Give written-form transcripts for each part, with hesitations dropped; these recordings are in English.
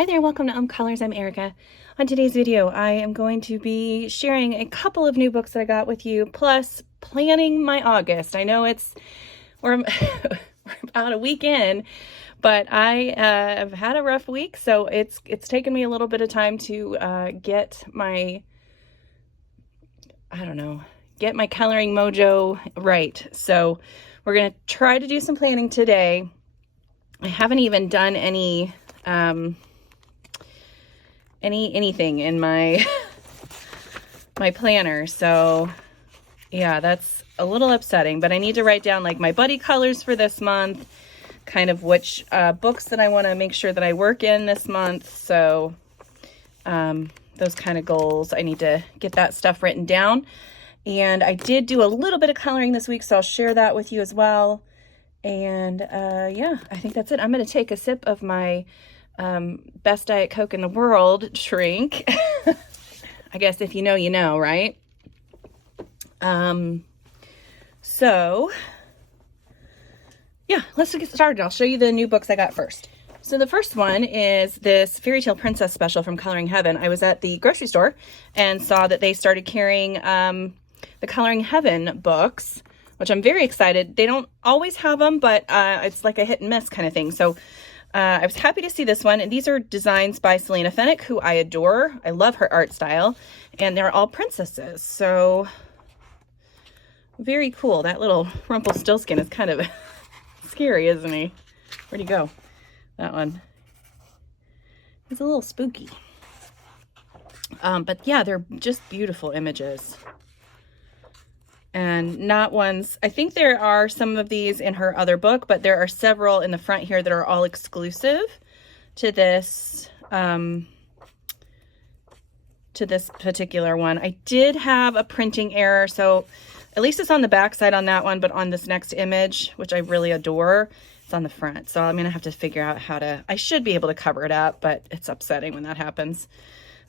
Hi there, welcome to Colors. I'm Erica. On today's video, I am going to be sharing a couple of new books that I got with you, plus planning my August. I know we're, we're about a week in, but I have had a rough week, so it's taken me a little bit of time to get my coloring mojo right. So we're gonna try to do some planning today. I haven't even done anything in my my planner, so yeah, that's a little upsetting, but I need to write down like my buddy colors for this month, kind of which books that I want to make sure that I work in this month. So those kind of goals, I need to get that stuff written down. And I did do a little bit of coloring this week, so I'll share that with you as well. And yeah, I think that's it. I'm going to take a sip of my best Diet Coke in the world drink. I guess if you know, you know, right? So yeah, let's get started. I'll show you the new books I got first. So the first one is this Fairy Tale Princess special from Coloring Heaven. I was at the grocery store and saw that they started carrying the Coloring Heaven books, which I'm very excited. They don't always have them, but it's like a hit and miss kind of thing. So I was happy to see this one. And these are designs by Selena Fennick, who I adore. I love her art style. And they're all princesses. So very cool. That little Rumpelstiltskin is kind of scary, isn't he? Where'd he go? That one. He's a little spooky. But yeah, they're just beautiful images. And not ones, I think there are some of these in her other book, but there are several in the front here that are all exclusive to this particular one. I did have a printing error, so at least it's on the back side on that one, but on this next image, which I really adore, it's on the front. So I'm gonna have to figure out how to, I should be able to cover it up, but it's upsetting when that happens.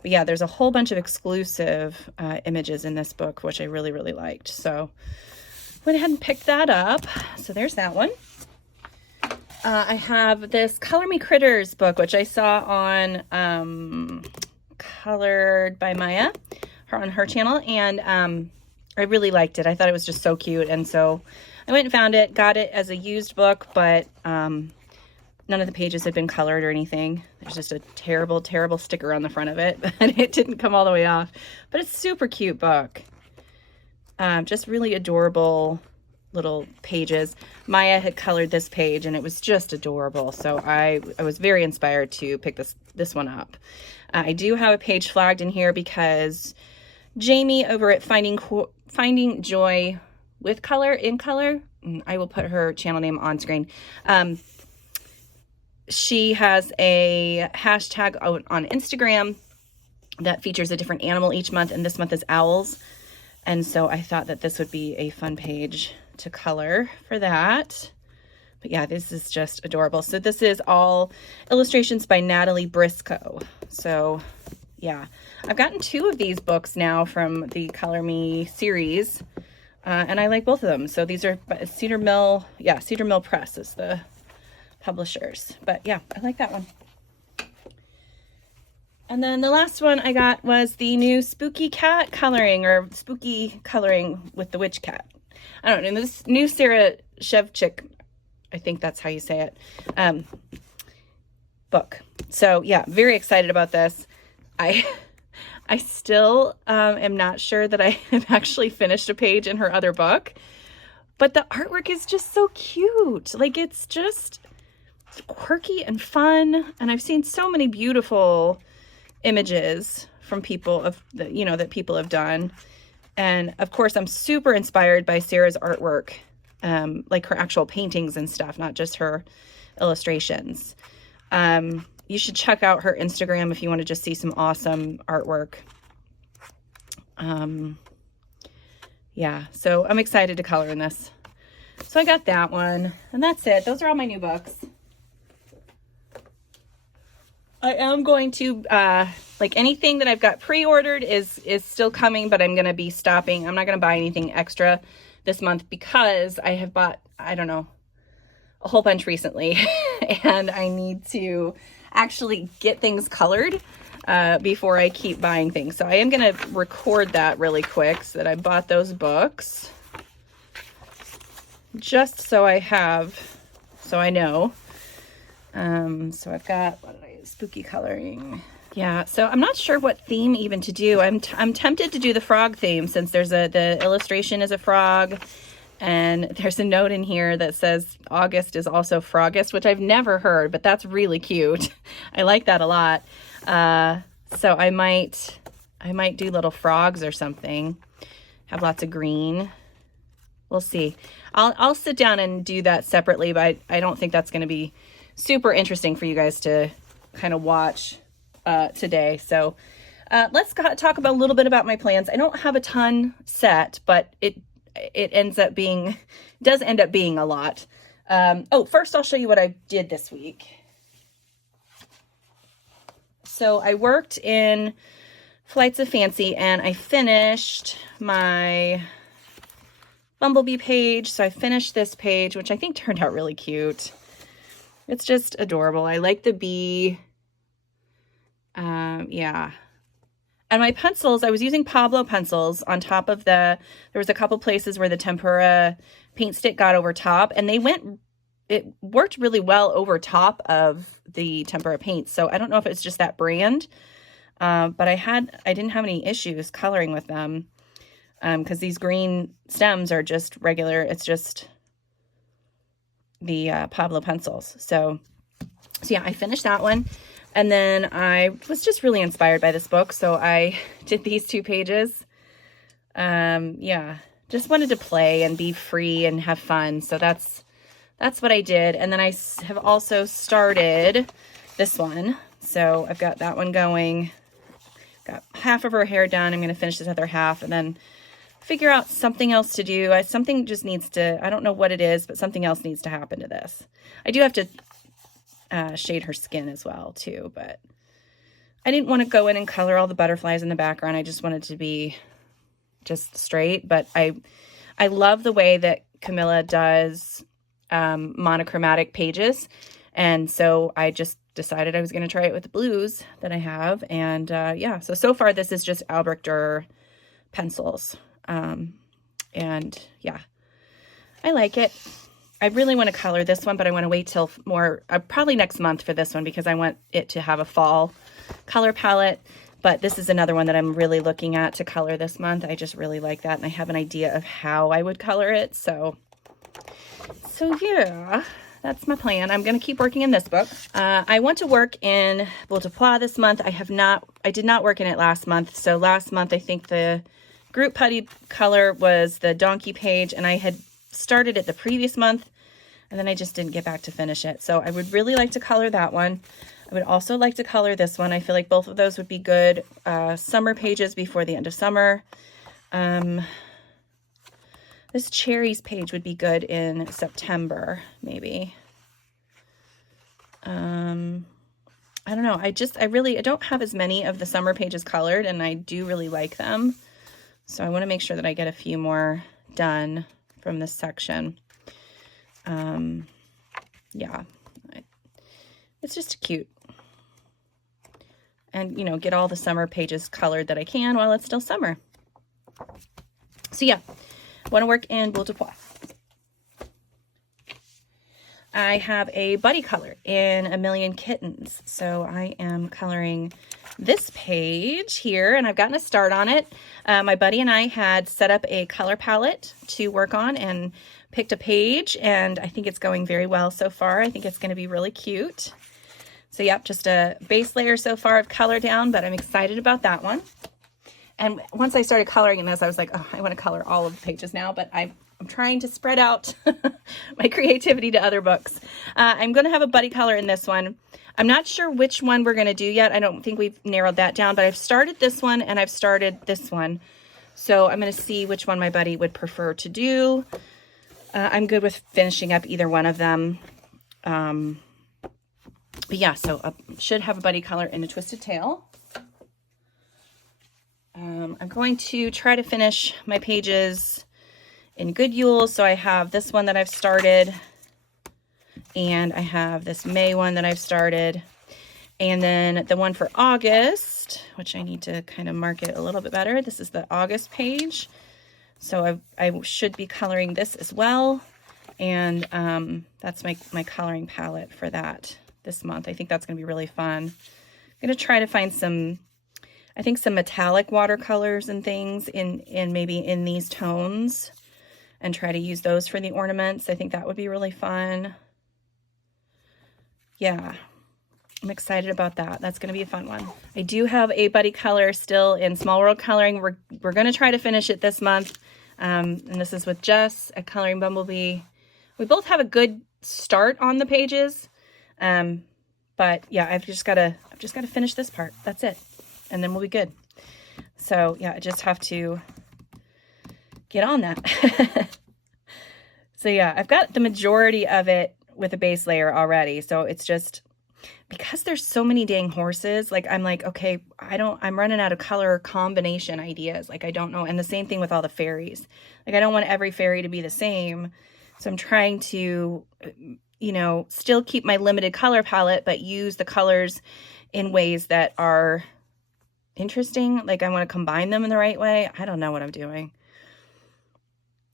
But yeah, there's a whole bunch of exclusive images in this book, which I really, really liked. So went ahead and picked that up. So there's that one. I have this Color Me Critters book, which I saw on Colored by Maya, on her channel. And I really liked it. I thought it was just so cute. And so I went and found it, got it as a used book, but none of the pages had been colored or anything. There's just a terrible, terrible sticker on the front of it, and it didn't come all the way off. But it's a super cute book. Just really adorable little pages. Maya had colored this page, and it was just adorable. So I was very inspired to pick this one up. I do have a page flagged in here because Jamie over at Finding Joy with Color, in Color, I will put her channel name on screen. She has a hashtag on Instagram that features a different animal each month, and this month is owls. And so I thought that this would be a fun page to color for that. But yeah, this is just adorable. So this is all illustrations by Natalie Briscoe. So yeah, I've gotten 2 of these books now from the Color Me series, and I like both of them. So these are Cedar Mill Press is the publishers. But yeah, I like that one. And then the last one I got was the new Spooky Cat coloring, or Spooky Coloring with the Witch Cat. I don't know, this new Sarah Shevchik, I think that's how you say it, book. So yeah, very excited about this. I still am not sure that I have actually finished a page in her other book, but the artwork is just so cute. Like, it's just quirky and fun, and I've seen so many beautiful images from people that people have done. And of course, I'm super inspired by Sarah's artwork, like her actual paintings and stuff, not just her illustrations. You should check out her Instagram if you want to just see some awesome artwork. Yeah, so I'm excited to color in this. So I got that one, and that's it. Those are all my new books. I am going to, like, anything that I've got pre-ordered is still coming, but I'm going to be stopping. I'm not going to buy anything extra this month because I have bought, I don't know, a whole bunch recently and I need to actually get things colored before I keep buying things. So I am going to record that really quick so that I bought those books. Just so I know. So I've got, spooky coloring. Yeah, so I'm not sure what theme even to do. I'm tempted to do the frog theme since the illustration is a frog, and there's a note in here that says August is also Frogust, which I've never heard, but that's really cute. I like that a lot. So I might do little frogs or something. Have lots of green. We'll see. I'll sit down and do that separately, but I don't think that's going to be super interesting for you guys to kind of watch today. So let's talk about a little bit about my plans. I don't have a ton set, but it does end up being a lot. First I'll show you what I did this week. So I worked in Flights of Fancy and I finished my Bumblebee page. So I finished this page, which I think turned out really cute. It's just adorable. I like the bee. Yeah. And my pencils, I was using Pablo pencils on top of there was a couple places where the tempera paint stick got over top, and it worked really well over top of the tempera paint. So I don't know if it's just that brand, but I didn't have any issues coloring with them, because these green stems are just regular. It's just the Pablo pencils. So yeah, I finished that one. And then I was just really inspired by this book, so I did these 2 pages. Yeah, just wanted to play and be free and have fun. So that's what I did. And then I have also started this one. So I've got that one going. Got half of her hair done. I'm going to finish this other half and then figure out something else to do. Something just needs to, I don't know what it is, but something else needs to happen to this. I do have to shade her skin as well too, but I didn't want to go in and color all the butterflies in the background. I just wanted to be just straight, but I love the way that Camilla does monochromatic pages, and so I just decided I was going to try it with the blues that I have. And yeah, so far this is just Albrecht Dürer pencils, and yeah, I like it. I really want to color this one, but I want to wait till probably next month for this one, because I want it to have a fall color palette. But this is another one that I'm really looking at to color this month. I just really like that, and I have an idea of how I would color it. So yeah, that's my plan. I'm going to keep working in this book. I want to work in Boule de Pois this month. I did not work in it last month. So last month, I think the group putty color was the donkey page, and I had started it the previous month, and then I just didn't get back to finish it. So I would really like to color that one. I would also like to color this one. I feel like both of those would be good summer pages before the end of summer. This cherries page would be good in September, maybe. I don't know. I don't have as many of the summer pages colored, and I do really like them. So I want to make sure that I get a few more done from this section. Yeah, it's just cute. And, get all the summer pages colored that I can while it's still summer. So yeah, want to work in Boule de Pois. I have a buddy color in A Million Kittens. So I am coloring this page here, and I've gotten a start on it. My buddy and I had set up a color palette to work on and picked a page, and I think it's going very well so far. I think it's going to be really cute. So yeah, just a base layer so far of color down, but I'm excited about that one. And once I started coloring in this, I was like, oh, I want to color all of the pages now, but I'm trying to spread out my creativity to other books. I'm going to have a buddy color in this one. I'm not sure which one we're going to do yet. I don't think we've narrowed that down, but I've started this one and I've started this one. So I'm going to see which one my buddy would prefer to do. I'm good with finishing up either one of them. But yeah, so I should have a buddy color in A Twisted Tale. I'm going to try to finish my pages in Good Yule. So I have this one that I've started, and I have this May one that I've started. And then the one for August, which I need to kind of mark it a little bit better. This is the August page. So I should be coloring this as well. And that's my coloring palette for that this month. I think that's going to be really fun. I'm going to try to find some, I think some metallic watercolors and things in maybe in these tones and try to use those for the ornaments. I think that would be really fun. Yeah. I'm excited about that. That's going to be a fun one. I do have a buddy color still in Small World Coloring. We're going to try to finish it this month. And this is with Jess at Coloring Bumblebee. We both have a good start on the pages. But yeah, I've just got to finish this part. That's it. And then we'll be good. So yeah, I just have to get on that. So yeah, I've got the majority of it with a base layer already. So it's just, because there's so many dang horses, like I'm like, okay, I'm running out of color combination ideas. Like I don't know. And the same thing with all the fairies. Like I don't want every fairy to be the same. So I'm trying to, you know, still keep my limited color palette, but use the colors in ways that are interesting. Like I want to combine them in the right way. I don't know what I'm doing.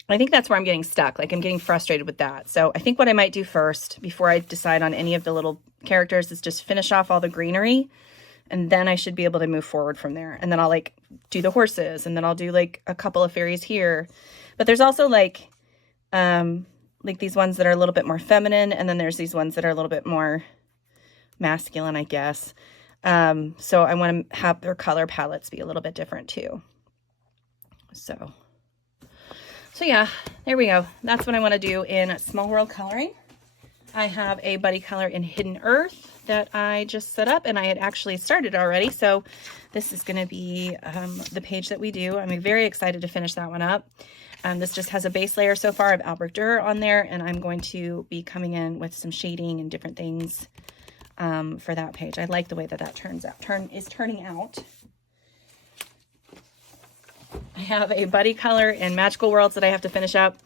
I think that's where I'm getting stuck. Like I'm getting frustrated with that. So I think what I might do first before I decide on any of the little characters is just finish off all the greenery, and then I should be able to move forward from there. And then I'll like do the horses, and then I'll do like a couple of fairies here. But there's also like these ones that are a little bit more feminine, and then there's these ones that are a little bit more masculine, I guess. So I want to have their color palettes be a little bit different too. So yeah, there we go. That's what I want to do in Small World Coloring. I have a buddy color in Hidden Earth that I just set up, and I had actually started already. So this is going to be the page that we do. I'm very excited to finish that one up. This just has a base layer so far of Albrecht Dürer on there, and I'm going to be coming in with some shading and different things for that page. I like the way that is turning out. I have a buddy color in Magical Worlds that I have to finish up.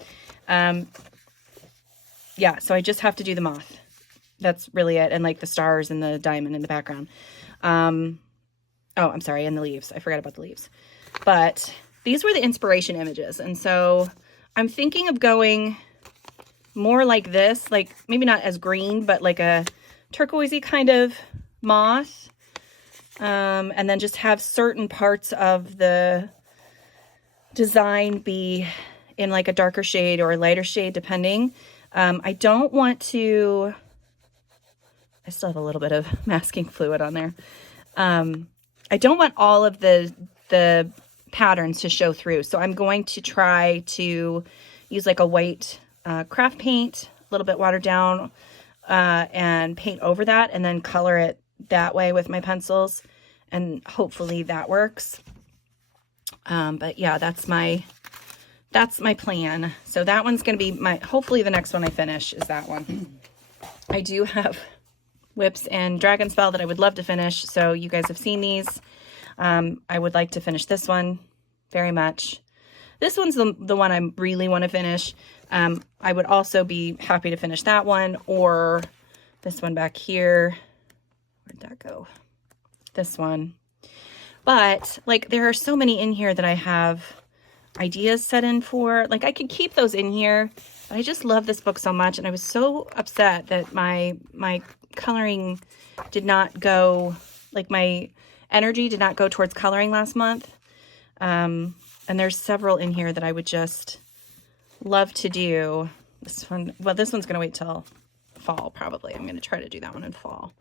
Yeah, so I just have to do the moth. That's really it. And like the stars and the diamond in the background. Oh, I'm sorry, and the leaves. I forgot about the leaves. But these were the inspiration images. And so I'm thinking of going more like this, like maybe not as green, but like a turquoisey kind of moth. And then just have certain parts of the design be in like a darker shade or a lighter shade, depending. I don't want to, I still have a little bit of masking fluid on there. I don't want all of the patterns to show through. So I'm going to try to use like a white craft paint, a little bit watered down, and paint over that and then color it that way with my pencils. And hopefully that works. But yeah, that's my plan. So that one's going to be hopefully the next one I finish is that one. I do have Whips and Dragonspell that I would love to finish. So you guys have seen these. I would like to finish this one very much. This one's the one I really want to finish. I would also be happy to finish that one or this one back here. Where'd that go? This one. But like there are so many in here that I have ideas set in for. Like I could keep those in here, but I just love this book so much, and I was so upset that my coloring did not go, like my energy did not go towards coloring last month. And there's several in here that I would just love to do. This one, well, this one's gonna wait till fall probably. I'm gonna try to do that one in fall.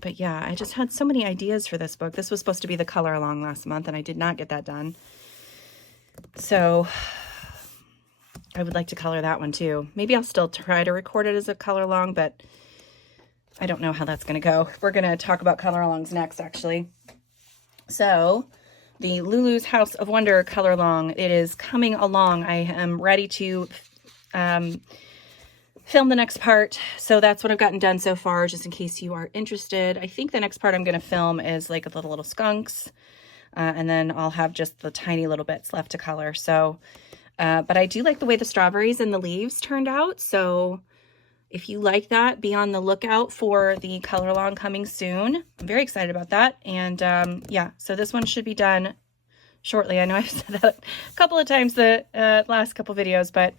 But yeah, I just had so many ideas for this book. This was supposed to be the color along last month, and I did not get that done. So I would like to color that one too. Maybe I'll still try to record it as a color along, but I don't know how that's going to go. We're going to talk about color alongs next, actually. So the Lulu's House of Wonder color along, it is coming along. I am ready to film the next part. So that's what I've gotten done so far, just in case you are interested. I think the next part I'm going to film is like the little skunks. And then I'll have just the tiny little bits left to color. So, but I do like the way the strawberries and the leaves turned out. So if you like that, be on the lookout for the color along coming soon. I'm very excited about that. And yeah, so this one should be done shortly. I know I've said that a couple of times the last couple videos, but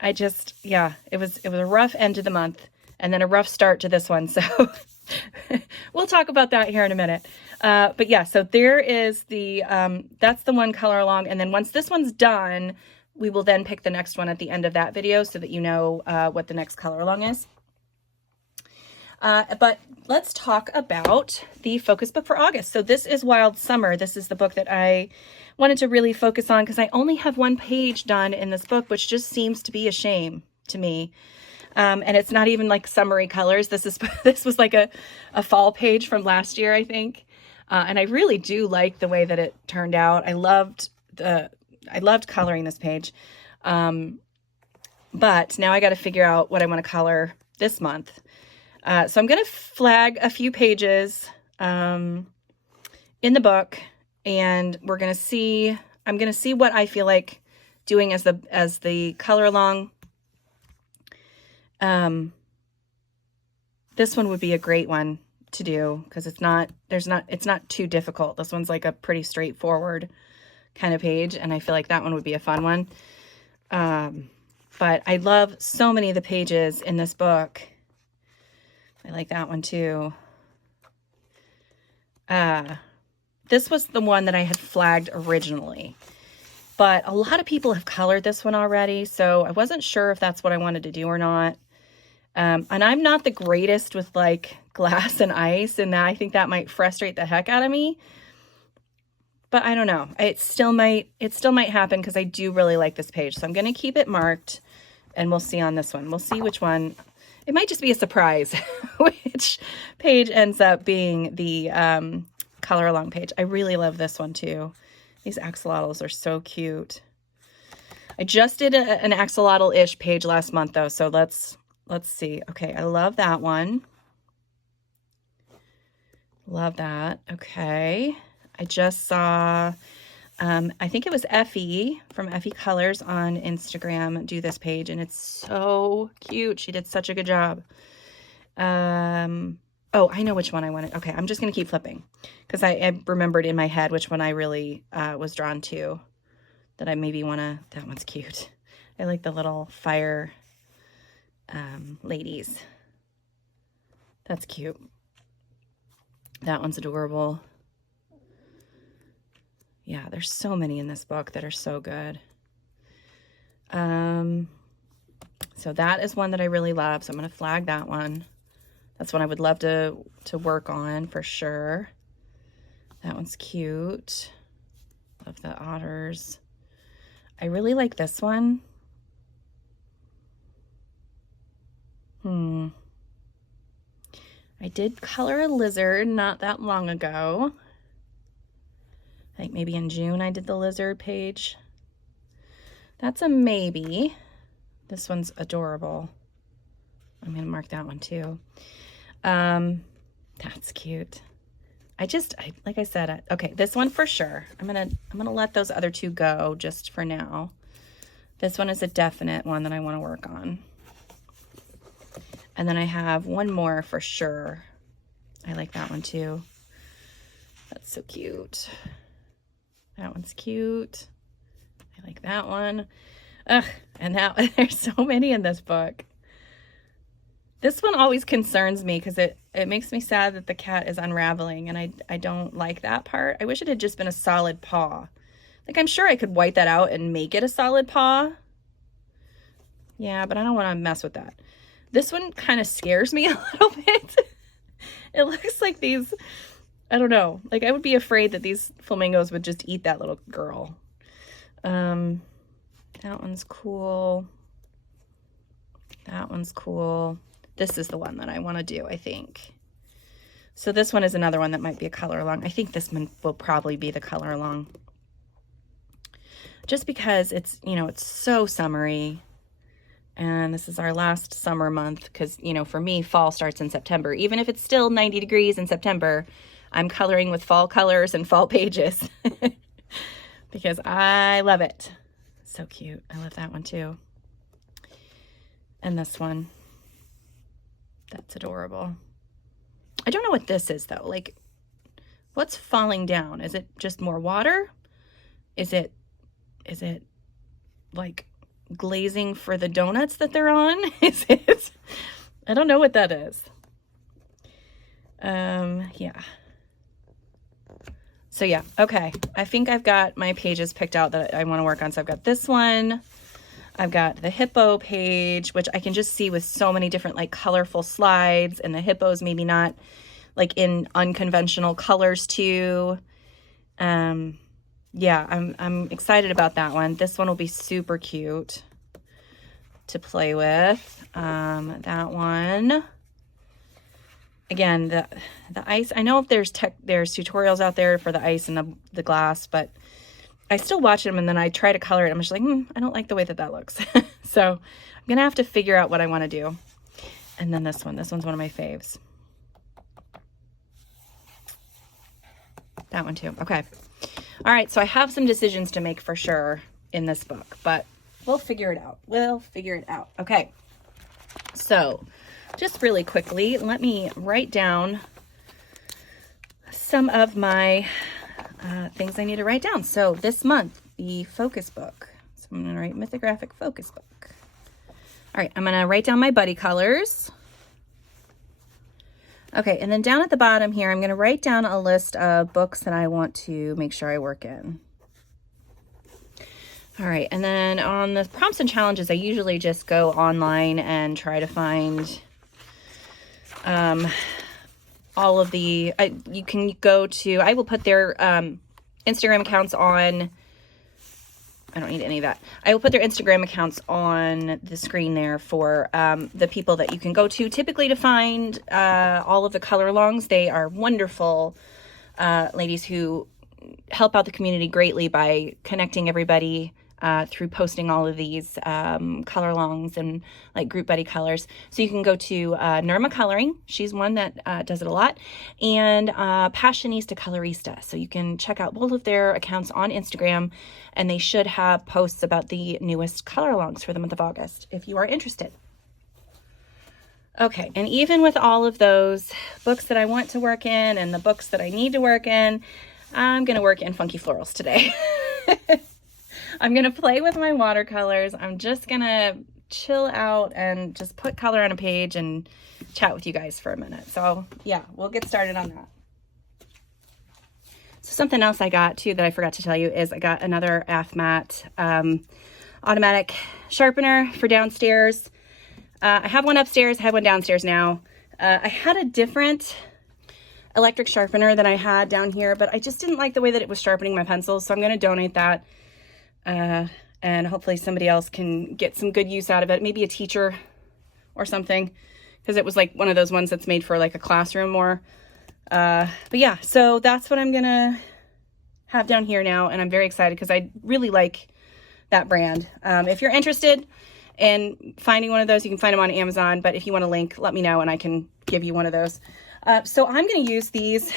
I just, yeah, it was a rough end of the month and then a rough start to this one. So we'll talk about that here in a minute. But yeah, so there is the, that's the one color along. And then once this one's done, we will then pick the next one at the end of that video so that you know what the next color along is. But let's talk about the focus book for August. So this is Wild Summer. This is the book that I wanted to really focus on because I only have one page done in this book, which just seems to be a shame to me. And it's not even like summery colors. This was like a fall page from last year, I think. And I really do like the way that it turned out. I loved coloring this page. But now I got to figure out what I want to color this month. So I'm going to flag a few pages in the book, and we're going to see, I'm going to see what I feel like doing as the color along. This one would be a great one to do because it's not too difficult. This one's like a pretty straightforward kind of page, and I feel like that one would be a fun one. But I love so many of the pages in this book. I like that one too. This was the one that I had flagged originally, but a lot of people have colored this one already, so I wasn't sure if that's what I wanted to do or not. And I'm not the greatest with like glass and ice, and I think that might frustrate the heck out of me. But I don't know. It still might happen because I do really like this page. So I'm going to keep it marked, and we'll see on this one. We'll see which one. It might just be a surprise which page ends up being the color along page. I really love this one too. These axolotls are so cute. I just did an axolotl-ish page last month though, so let's see. Okay, I love that one. Love that. Okay. I just saw, I think it was Effie from Effie Colors on Instagram do this page, and it's so cute. She did such a good job. Oh, I know which one I wanted. Okay, I'm just going to keep flipping because I remembered in my head which one I really was drawn to, that I maybe want to, that one's cute. I like the little fire ladies. That's cute. That one's adorable. Yeah, there's so many in this book that are so good. So that is one that I really love. So I'm going to flag that one. That's one I would love to work on for sure. That one's cute. Love the otters. I really like this one. I did color a lizard not that long ago. I think maybe in June I did the lizard page. That's a maybe. This one's adorable. I'm going to mark that one too. That's cute. Like I said, okay, this one for sure. I'm going to let those other two go just for now. This one is a definite one that I want to work on. And then I have one more for sure. I like that one too. That's so cute. That one's cute. I like that one. Ugh, and now there's so many in this book. This one always concerns me because it makes me sad that the cat is unraveling, and I don't like that part. I wish it had just been a solid paw. Like, I'm sure I could white that out and make it a solid paw. Yeah, but I don't want to mess with that. This one kind of scares me a little bit. It looks like these, I don't know, like I would be afraid that these flamingos would just eat that little girl. That one's cool. That one's cool. This is the one that I want to do, I think. So this one is another one that might be a color along. I think this one will probably be the color along. Just because it's, you know, it's so summery. And this is our last summer month because, you know, for me, fall starts in September. Even if it's still 90 degrees in September, I'm coloring with fall colors and fall pages because I love it. So cute. I love that one too. And this one. That's adorable. I don't know what this is though. Like, what's falling down? Is it just more water? Is it like glazing for the donuts that they're on? Is it? I don't know what that is. Yeah. So yeah, okay. I think I've got my pages picked out that I want to work on. So I've got this one. I've got the hippo page, which I can just see with so many different like colorful slides, and the hippos maybe not like in unconventional colors too. Yeah, I'm excited about that one. This one will be super cute to play with. That one. Again, the ice, I know if there's tutorials out there for the ice and the glass, but I still watch them and then I try to color it. I'm just like, I don't like the way that looks. So I'm gonna have to figure out what I want to do. And then this one's one of my faves. That one too. Okay. All right. So I have some decisions to make for sure in this book, but we'll figure it out. We'll figure it out. Okay. So just really quickly, let me write down some of my things I need to write down. So this month, the focus book. So I'm going to write Mythographic focus book. All right, I'm going to write down my buddy colors. Okay, and then down at the bottom here, I'm going to write down a list of books that I want to make sure I work in. All right, and then on the prompts and challenges, I usually just go online and try to find all of the, you can go to, I will put their Instagram accounts on, I don't need any of that. I will put their Instagram accounts on the screen there for the people that you can go to typically to find all of the color alongs. They are wonderful ladies who help out the community greatly by connecting everybody through posting all of these color alongs and like group buddy colors. So you can go to Nirma Coloring. She's one that does it a lot. And Passionista Colorista. So you can check out both of their accounts on Instagram, and they should have posts about the newest color alongs for the month of August if you are interested. Okay, and even with all of those books that I want to work in and the books that I need to work in, I'm going to work in Funky Florals today. I'm going to play with my watercolors. I'm just going to chill out and just put color on a page and chat with you guys for a minute. So yeah, we'll get started on that. So something else I got too that I forgot to tell you is I got another AFMAT automatic sharpener for downstairs. I have one upstairs, I have one downstairs now. I had a different electric sharpener than I had down here, but I just didn't like the way that it was sharpening my pencils. So I'm going to donate that. And hopefully somebody else can get some good use out of it. Maybe a teacher or something, because it was like one of those ones that's made for like a classroom or, but yeah, so that's what I'm going to have down here now. And I'm very excited because I really like that brand. If you're interested in finding one of those, you can find them on Amazon, but if you want a link, let me know and I can give you one of those. So I'm going to use these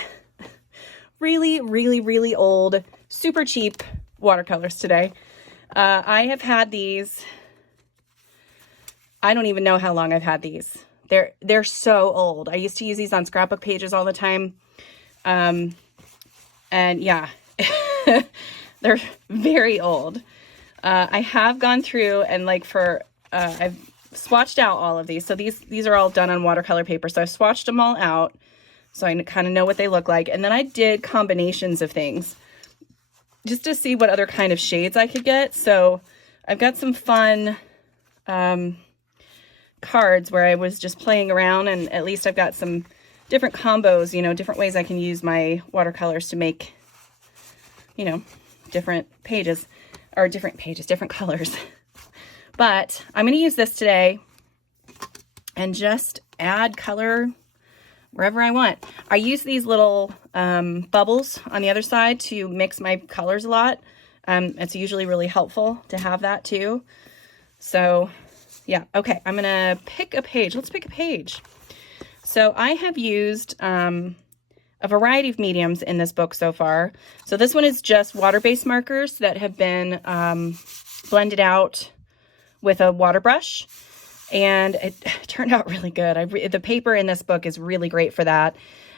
really old, super cheap watercolors today. I have had these, I don't even know how long I've had these. They're so old. I used to use these on scrapbook pages all the time. And yeah, they're very old. I have gone through and like I've swatched out all of these. So these are all done on watercolor paper. So I swatched them all out so I kind of know what they look like. And then I did combinations of things just to see what other kind of shades I could get. So I've got some fun cards where I was just playing around, and at least I've got some different combos, you know, different ways I can use my watercolors to make, you know, different pages, or different colors. But I'm going to use this today and just add color wherever I want. I use these little bubbles on the other side to mix my colors a lot. It's usually really helpful to have that too. So yeah, okay, I'm gonna pick a page. Let's pick a page. So I have used a variety of mediums in this book so far. So this one is just water-based markers that have been blended out with a water brush. and it turned out really good. The paper in this book is really great for that.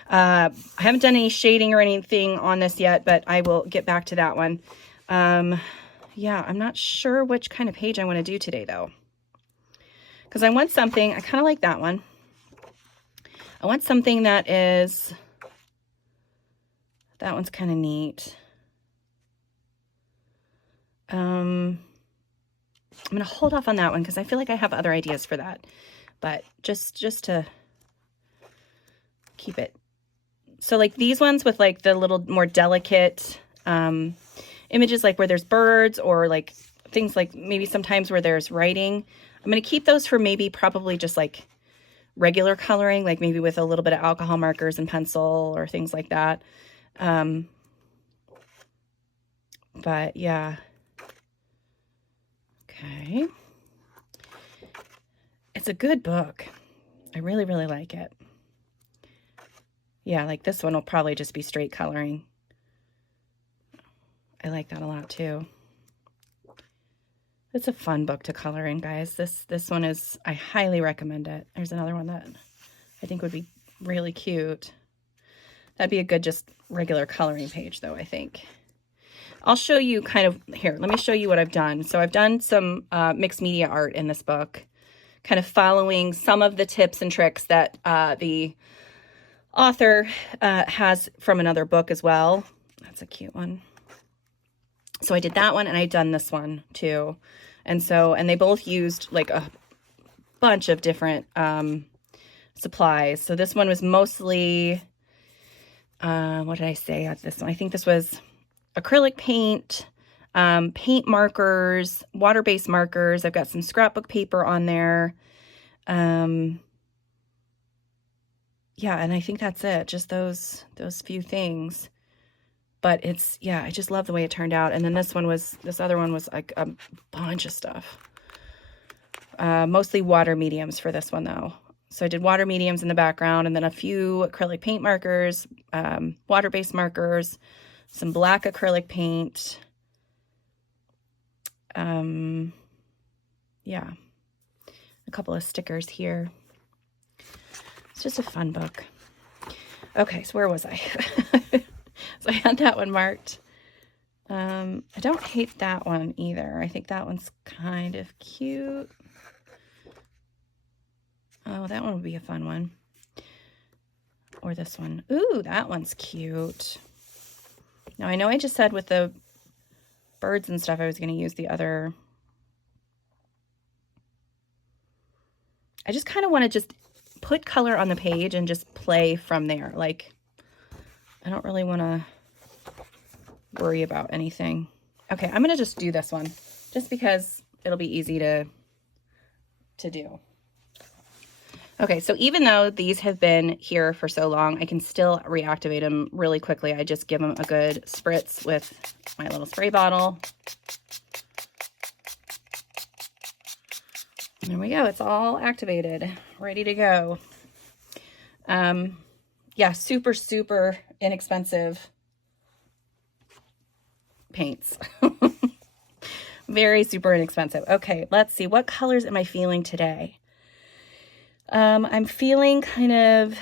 I haven't done any shading or anything on this yet, but I will get back to that one. Yeah, I'm not sure which kind of page I want to do today though, because I want something, I kind of like that one. I want something that is, that one's kind of neat. I'm going to hold off on that one because I feel like I have other ideas for that, but just to keep it. So like these ones with like the little more delicate images, like where there's birds or like things like maybe sometimes where there's writing, I'm going to keep those for maybe probably just like regular coloring, like maybe with a little bit of alcohol markers and pencil or things like that. But yeah. Okay. It's a good book. I really, really like it. Yeah, like this one will probably just be straight coloring. I like that a lot too. It's a fun book to color in, guys. This one is, I highly recommend it. There's another one that I think would be really cute. That'd be a good just regular coloring page though, I think. I'll show you kind of, here, let me show you what I've done. So I've done some mixed media art in this book, kind of following some of the tips and tricks that the author has from another book as well. That's a cute one. So I did that one and I've done this one too. And they both used like a bunch of different supplies. So this one was mostly, what did I say at this one? I think this was acrylic paint, paint markers, water-based markers. I've got some scrapbook paper on there. Yeah, and I think that's it. Just those few things. But it's, yeah, I just love the way it turned out. And then this other one was like a bunch of stuff. Mostly water mediums for this one though. So I did water mediums in the background and then a few acrylic paint markers, water-based markers, some black acrylic paint. Yeah, a couple of stickers here. It's just a fun book. Okay, so where was I? So I had that one marked. I don't hate that one either. I think that one's kind of cute. Oh, that one would be a fun one. Or this one. Ooh, that one's cute. Now, I know I just said with the birds and stuff, I was going to use the other. I just kind of want to just put color on the page and just play from there. Like, I don't really want to worry about anything. Okay, I'm going to just do this one just because it'll be easy to do. Okay, so even though these have been here for so long, I can still reactivate them really quickly. I just give them a good spritz with my little spray bottle. There we go. It's all activated, ready to go. Yeah, super, super inexpensive paints. Very super inexpensive. Okay, let's see. What colors am I feeling today? I'm feeling kind of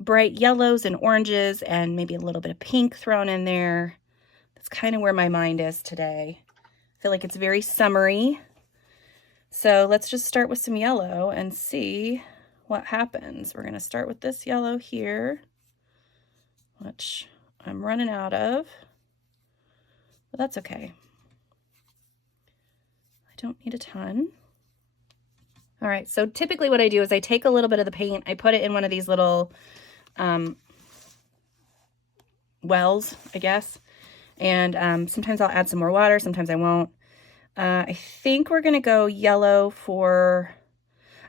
bright yellows and oranges and maybe a little bit of pink thrown in there. That's kind of where my mind is today. I feel like it's very summery. So let's just start with some yellow and see what happens. We're going to start with this yellow here, which I'm running out of, but that's okay. I don't need a ton. All right, so typically what I do is I take a little bit of the paint, I put it in one of these little wells, I guess, and sometimes I'll add some more water, sometimes I won't. I think we're going to go yellow for,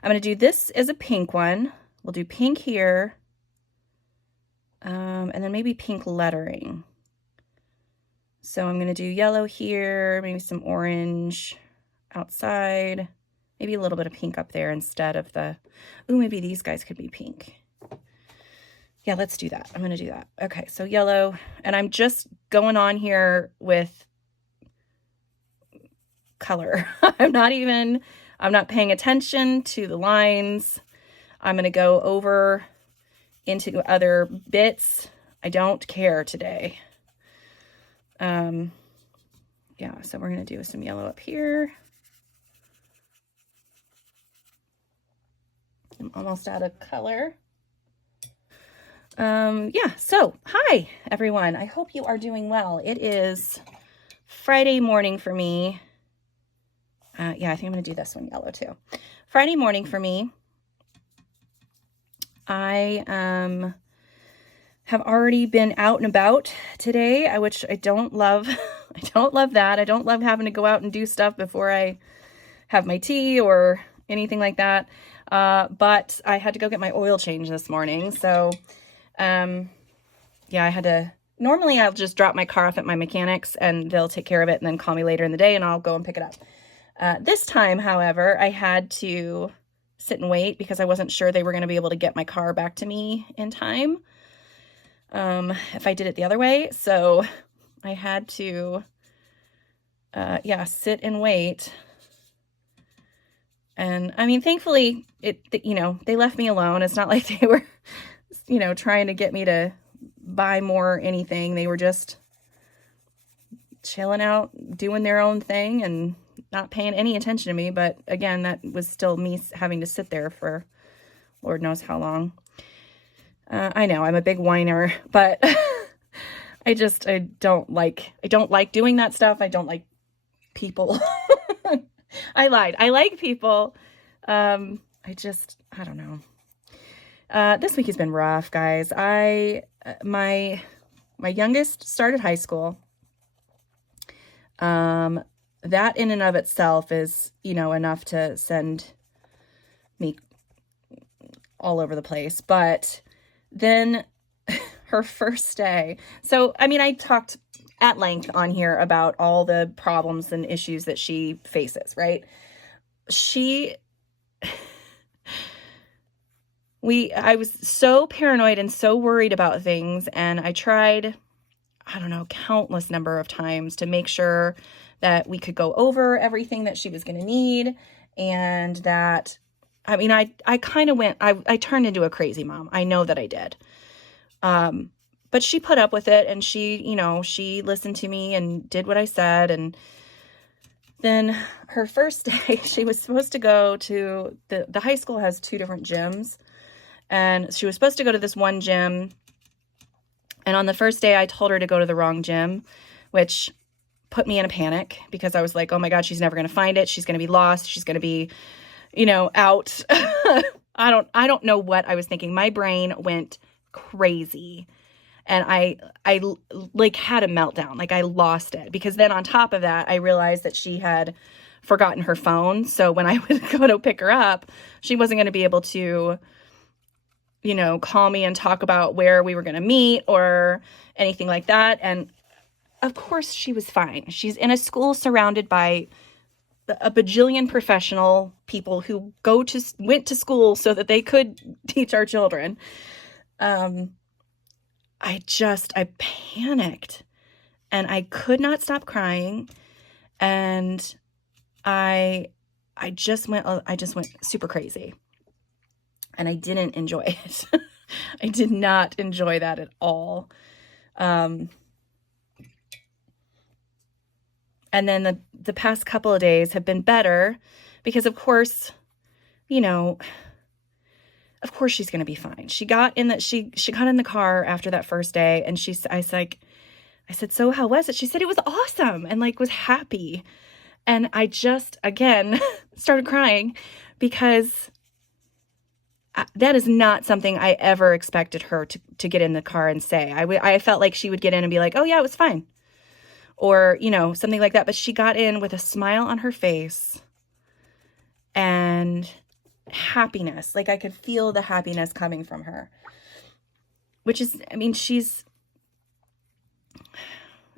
I'm going to do this as a pink one. We'll do pink here, and then maybe pink lettering. So I'm going to do yellow here, maybe some orange outside. Maybe a little bit of pink up there instead of the, ooh, maybe these guys could be pink. Yeah, let's do that. I'm going to do that. Okay, so yellow, and I'm just going on here with color. I'm not even I'm not paying attention to the lines. I'm going to go over into other bits. I don't care today. Yeah, so we're going to do some yellow up here. I'm almost out of color. Yeah, so hi everyone. I hope you are doing well. It is Friday morning for me. Yeah, I think I'm going to do this one yellow too. Friday morning for me. I have already been out and about today, which I don't love. I don't love that. I don't love having to go out and do stuff before I have my tea or anything like that. But I had to go get my oil change this morning. So, yeah, I had to, normally I'll just drop my car off at my mechanics and they'll take care of it and then call me later in the day and I'll go and pick it up. This time, however, I had to sit and wait because I wasn't sure they were going to be able to get my car back to me in time. If I did it the other way. So I had to, yeah, sit and wait. And I mean, thankfully you know, they left me alone. It's not like they were, you know, trying to get me to buy more anything. They were just chilling out, doing their own thing and not paying any attention to me. But again, that was still me having to sit there for Lord knows how long. I know I'm a big whiner, but I don't like doing that stuff. I don't like people. I lied. I like people. I don't know. This week has been rough, guys. My youngest started high school. That in and of itself is, you know, enough to send me all over the place. But then her first day. So, I mean, I talked at length on here about all the problems and issues that she faces, right? I was so paranoid and so worried about things, and I tried, I don't know, countless number of times to make sure that we could go over everything that she was going to need, and that, I mean, I kind of I turned into a crazy mom. I know that I did. But she put up with it and she, you know, she listened to me and did what I said. And then her first day, she was supposed to go to the high school has 2 different gyms, and she was supposed to go to this one gym. And on the first day I told her to go to the wrong gym, which put me in a panic because I was like, oh my God, she's never going to find it. She's going to be lost. She's going to be, you know, out. I don't know what I was thinking. My brain went crazy. And I like had a meltdown. Like I lost it because then on top of that, I realized that she had forgotten her phone. So when I would go to pick her up, she wasn't going to be able to, you know, call me and talk about where we were going to meet or anything like that. And of course she was fine. She's in a school surrounded by a bajillion professional people who went to school so that they could teach our children. I panicked and I could not stop crying. And I just went super crazy and I didn't enjoy it. I did not enjoy that at all. And then the past couple of days have been better because of course, you know, of course she's going to be fine. She got in the car after that first day and I said, so how was it? She said it was awesome and like was happy. And I just, again, started crying because that is not something I ever expected her to get in the car and say. I felt like she would get in and be like, oh yeah, it was fine. Or, you know, something like that. But she got in with a smile on her face and happiness. Like I could feel the happiness coming from her, which is, I mean, she's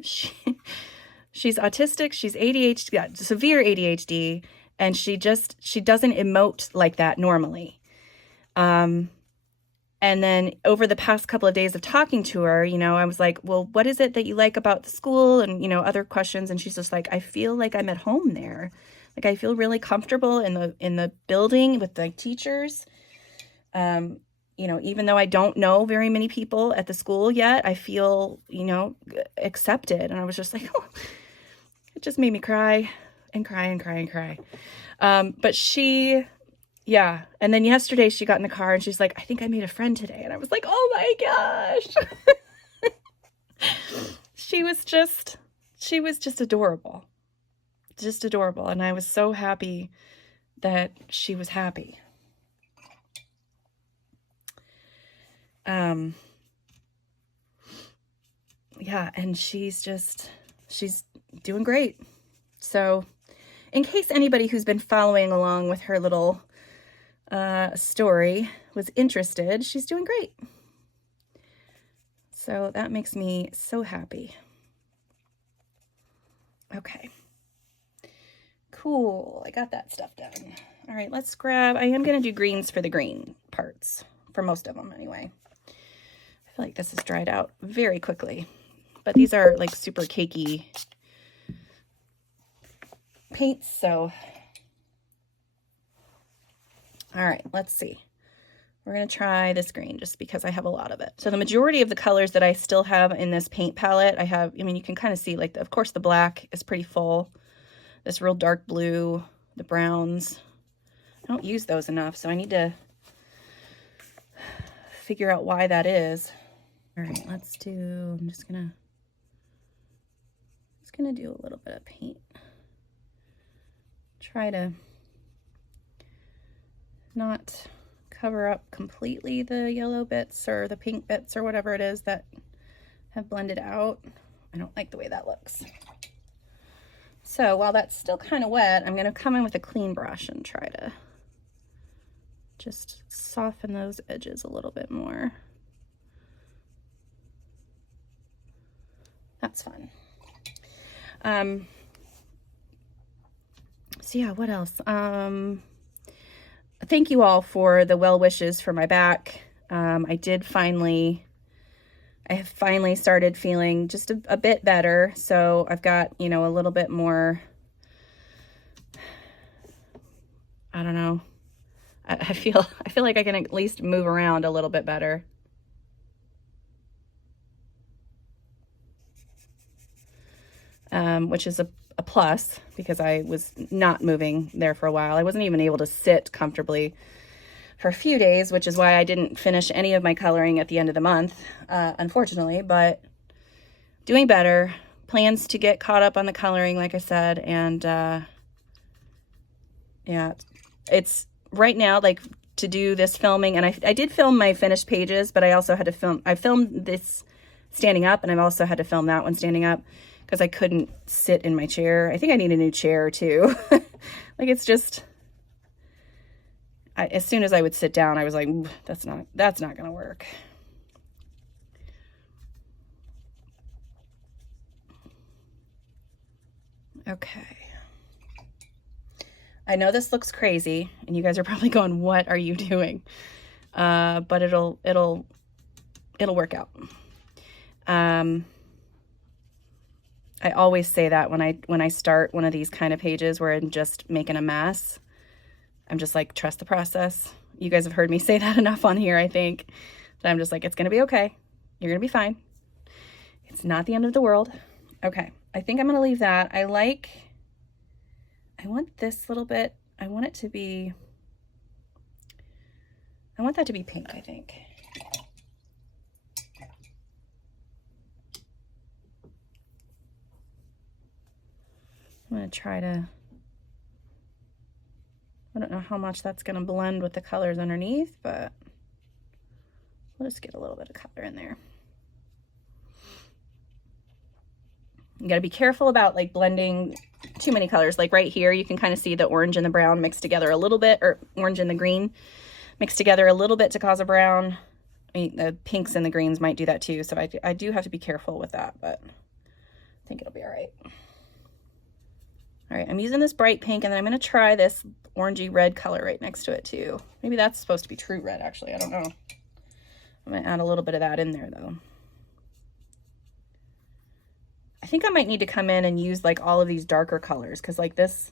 autistic, she's ADHD, got severe ADHD, and she doesn't emote like that normally. And then over the past couple of days of talking to her, you know, I was like, well, what is it that you like about the school? And, you know, other questions. And she's just like, I feel like I'm at home there. Like I feel really comfortable in the building with the teachers. You know, even though I don't know very many people at the school yet, I feel, you know, accepted. And I was just like, oh, it just made me cry and cry and cry and cry. But she, yeah. And then yesterday she got in the car and she's like, I think I made a friend today. And I was like, oh my gosh. She was just adorable. Just adorable. And I was so happy that she was happy. Yeah, and she's doing great. So in case anybody who's been following along with her little story was interested, she's doing great. So that makes me so happy. Okay. Cool. I got that stuff done. All right, let's grab, I am going to do greens for the green parts, for most of them anyway. I feel like this is dried out very quickly, but these are like super cakey paints, so. All right, let's see. We're going to try this green just because I have a lot of it. So the majority of the colors that I still have in this paint palette, I mean, you can kind of see, like, of course, the black is pretty full. This real dark blue, the browns. I don't use those enough, so I need to figure out why that is. All right, let's do, I'm just gonna do a little bit of paint. Try to not cover up completely the yellow bits or the pink bits or whatever it is that have blended out. I don't like the way that looks. So while that's still kind of wet, I'm going to come in with a clean brush and try to just soften those edges a little bit more. That's fun. So yeah, what else? Thank you all for the well wishes for my back. I have finally started feeling just a bit better. So I've got, you know, a little bit more, I don't know. I feel like I can at least move around a little bit better. Which is a plus because I was not moving there for a while. I wasn't even able to sit comfortably for a few days, which is why I didn't finish any of my coloring at the end of the month, unfortunately, but doing better. Plans to get caught up on the coloring, like I said, and yeah, it's right now, like, to do this filming, and I did film my finished pages, but I also had to I filmed this standing up, and I've also had to film that one standing up because I couldn't sit in my chair. I think I need a new chair too. Like, it's just, as soon as I would sit down, I was like, that's not gonna work. Okay. I know this looks crazy and you guys are probably going, what are you doing? But it'll work out. I always say that when I start one of these kind of pages where I'm just making a mess, I'm just like, trust the process. You guys have heard me say that enough on here, I think, that I'm just like, it's going to be okay. You're going to be fine. It's not the end of the world. Okay. I think I'm going to leave that. I want this little bit, I want that to be pink, I think. I'm going to try to, I don't know how much that's going to blend with the colors underneath, but we'll just get a little bit of color in there. You got to be careful about, like, blending too many colors. Like right here, you can kind of see the orange and the brown mixed together a little bit, or orange and the green mixed together a little bit to cause a brown. I mean, the pinks and the greens might do that too, so I do have to be careful with that, but I think it'll be all right. All right, I'm using this bright pink, and then I'm going to try this orangey red color right next to it too. Maybe that's supposed to be true red, actually. I don't know. I'm going to add a little bit of that in there, though. I think I might need to come in and use, like, all of these darker colors, because, like, this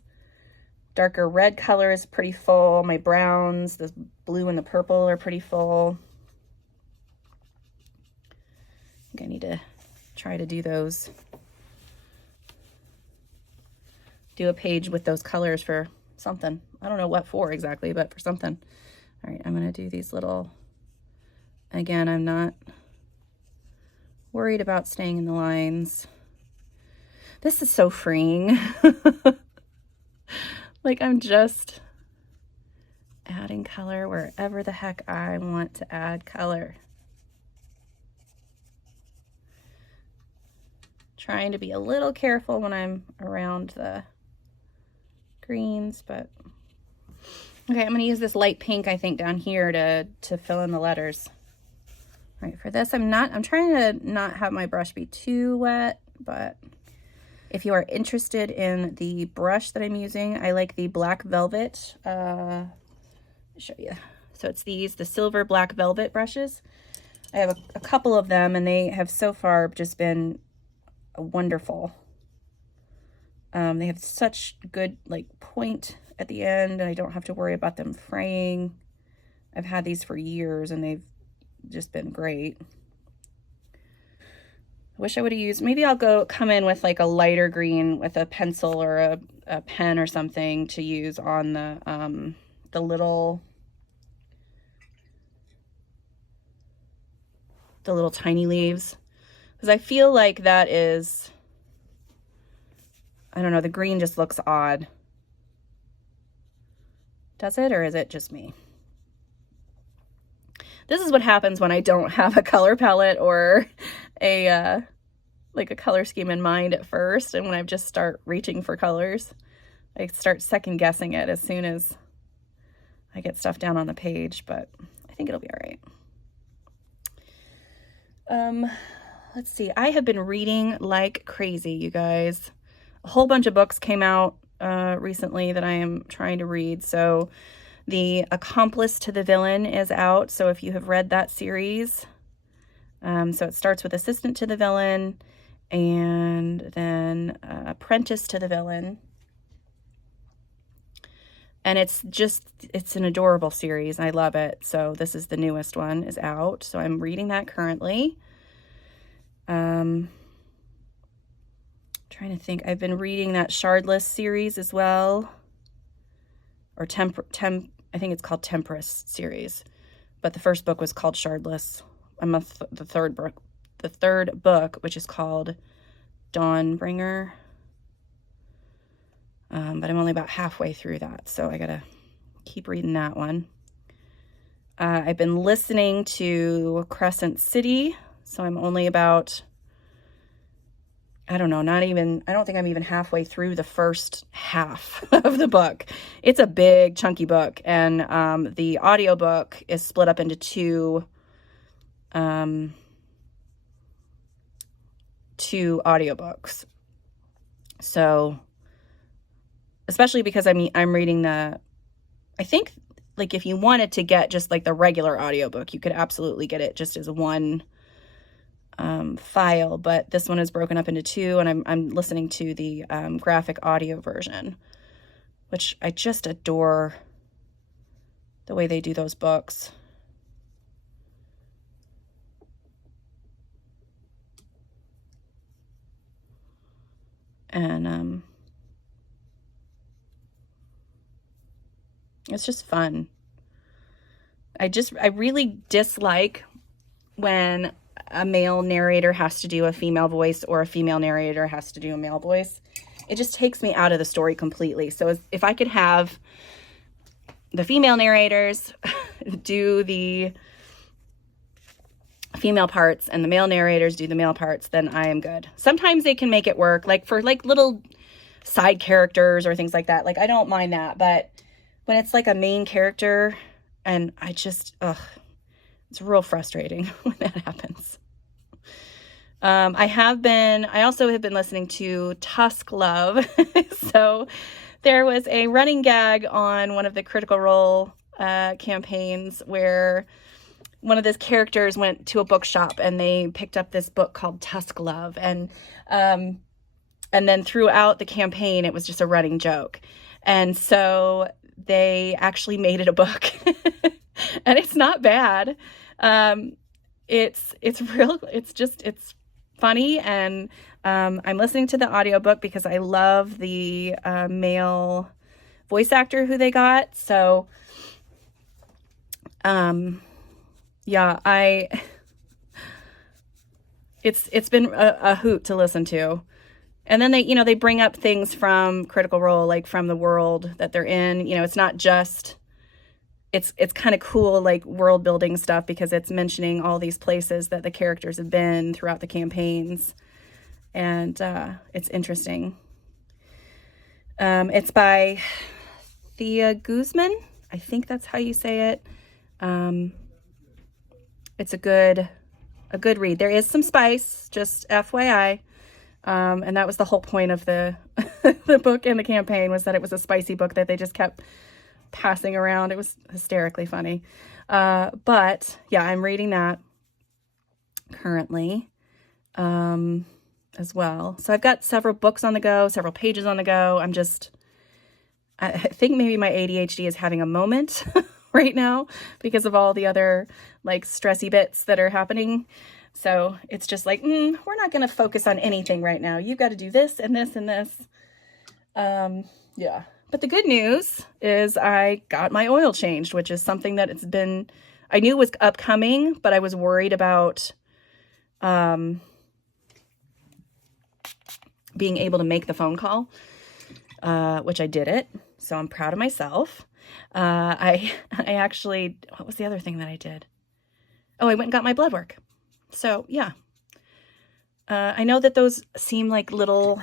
darker red color is pretty full. My browns, the blue and the purple are pretty full. I think I need to try to do those. Do a page with those colors for something. I don't know what for exactly, but for something. All right, I'm gonna do these little, again, I'm not worried about staying in the lines. This is so freeing. Like I'm just adding color wherever the heck I want to add color. Trying to be a little careful when I'm around the greens, but okay, I'm gonna use this light pink, I think, down here to fill in the letters. All right, for this, I'm trying to not have my brush be too wet, but if you are interested in the brush that I'm using, I like the Black Velvet. I'll show you. So it's the silver Black Velvet brushes. I have a couple of them, and they have so far just been wonderful. They have such good like point at the end, and I don't have to worry about them fraying. I've had these for years, and they've just been great. I wish I would have used, maybe I'll come in with like a lighter green with a pencil or a pen or something to use on the little tiny leaves. Because I feel like that is, I don't know, the green just looks odd. Does it, or is it just me? This is what happens when I don't have a color palette or a like a color scheme in mind at first, and when I just start reaching for colors, I start second guessing it as soon as I get stuff down on the page, but I think it'll be all right. Let's see. I have been reading like crazy, you guys. A whole bunch of books came out recently that I am trying to read. So The Accomplice to the Villain is out. So if you have read that series, so it starts with Assistant to the Villain and then Apprentice to the Villain. And it's an adorable series. I love it. So this is the newest one is out. So I'm reading that currently. Trying to think. I've been reading that Shardless series as well. Or I think it's called Temperance series. But the first book was called Shardless. I'm the third book, which is called Dawnbringer. But I'm only about halfway through that, so I gotta keep reading that one. I've been listening to Crescent City, so I'm only about, I don't think I'm even halfway through the first half of the book. It's a big, chunky book, and the audiobook is split up into two audiobooks. So, especially because I'm reading I think, like, if you wanted to get just like the regular audiobook, you could absolutely get it just as one file, but this one is broken up into two, and I'm listening to the graphic audio version, which I just adore the way they do those books. And it's just fun. I really dislike when a male narrator has to do a female voice or a female narrator has to do a male voice. It just takes me out of the story completely. So if I could have the female narrators do the female parts and the male narrators do the male parts, then I am good. Sometimes they can make it work, like for like little side characters or things like that. Like, I don't mind that, but when it's like a main character, and I just, it's real frustrating when that happens. I also have been listening to Tusk Love. So there was a running gag on one of the Critical Role campaigns where one of those characters went to a bookshop and they picked up this book called Tusk Love. And then throughout the campaign, it was just a running joke. And so they actually made it a book. And it's not bad. It's funny, and I'm listening to the audiobook because I love the male voice actor who they got. So yeah, it's been a hoot to listen to. And then they bring up things from Critical Role, like from the world that they're in. It's not just, it's kind of cool, like world building stuff, because it's mentioning all these places that the characters have been throughout the campaigns. And it's interesting. It's by Thea Guzman. I think that's how you say it. It's a good read. There is some spice, just FYI. And that was the whole point of the the book and the campaign, was that it was a spicy book that they just kept passing around. It was hysterically funny. But yeah, I'm reading that currently as well. So I've got several books on the go, several pages on the go. I think maybe my ADHD is having a moment right now because of all the other like stressy bits that are happening. So it's just like, we're not going to focus on anything right now. You've got to do this and this and this. Yeah. But the good news is I got my oil changed, which is something that I knew was upcoming, but I was worried about being able to make the phone call, which I did it. So I'm proud of myself. I actually, what was the other thing that I did? Oh, I went and got my blood work. So yeah, I know that those seem like little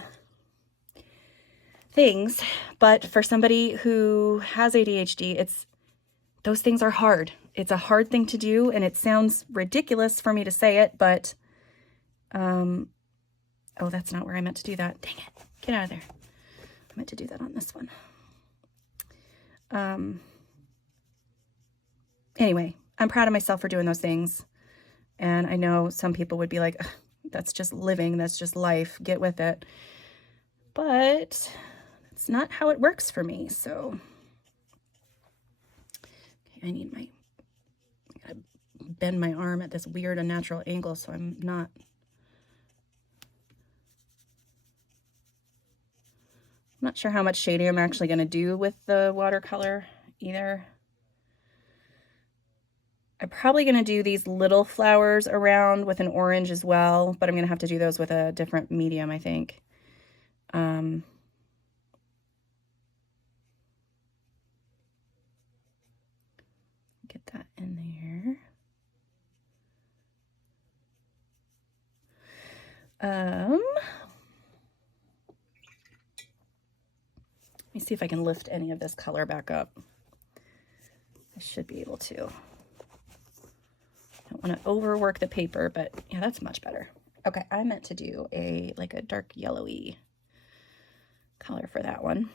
things, but for somebody who has ADHD, those things are hard. It's a hard thing to do, and it sounds ridiculous for me to say it, but, oh, that's not where I meant to do that. Dang it. Get out of there. I meant to do that on this one. Anyway, I'm proud of myself for doing those things. And I know some people would be like, that's just living, that's just life, get with it. But it's not how it works for me, so. Okay, I gotta bend my arm at this weird unnatural angle so I'm not sure how much shading I'm actually gonna do with the watercolor either. I'm probably going to do these little flowers around with an orange as well, but I'm going to have to do those with a different medium, I think. Get that in there. Let me see if I can lift any of this color back up. I should be able to. I don't want to overwork the paper, but yeah, that's much better. Okay, I meant to do like a dark yellowy color for that one.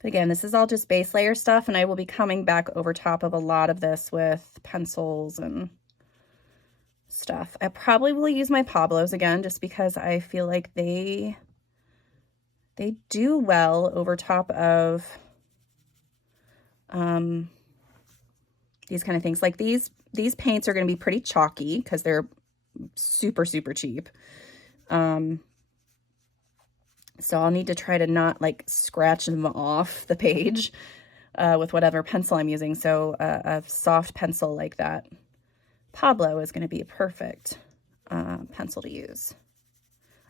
But again, this is all just base layer stuff, and I will be coming back over top of a lot of this with pencils and stuff. I probably will use my Pablos again, just because I feel like they do well over top of these kind of things. Like these paints are going to be pretty chalky because they're super, super cheap. So I'll need to try to not like scratch them off the page with whatever pencil I'm using. So a soft pencil like that Pablo is going to be a perfect pencil to use.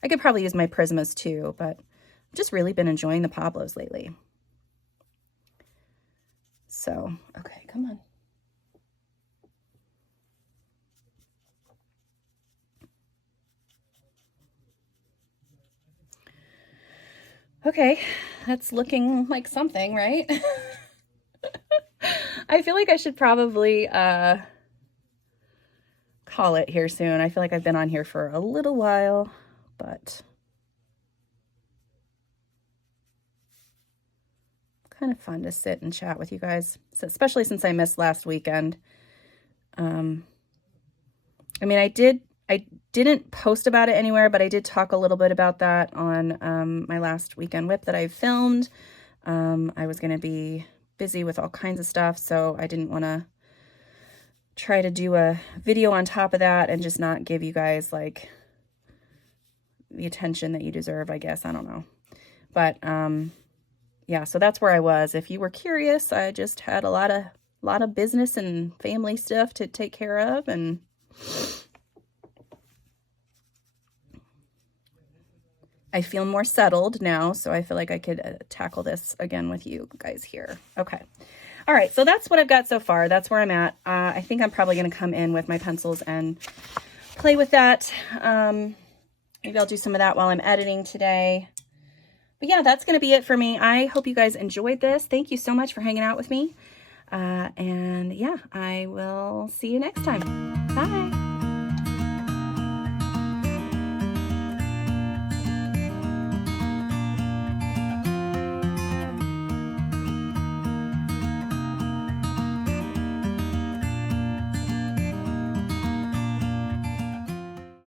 I could probably use my Prismas too, but I've just really been enjoying the Pablos lately. So, okay, come on. Okay, that's looking like something, right? I feel like I should probably call it here soon. I feel like I've been on here for a little while, but kind of fun to sit and chat with you guys, especially since I missed last weekend. I mean, I didn't post about it anywhere, but I did talk a little bit about that on my last weekend whip that I filmed. I was going to be busy with all kinds of stuff, so I didn't want to try to do a video on top of that and just not give you guys like the attention that you deserve, I guess. I don't know. But yeah, so that's where I was. If you were curious, I just had a lot of business and family stuff to take care of, and I feel more settled now, so I feel like I could tackle this again with you guys here. Okay. All right, so that's what I've got so far. That's where I'm at. I think I'm probably going to come in with my pencils and play with that. Maybe I'll do some of that while I'm editing today. But yeah, that's going to be it for me. I hope you guys enjoyed this. Thank you so much for hanging out with me. And yeah, I will see you next time. Bye.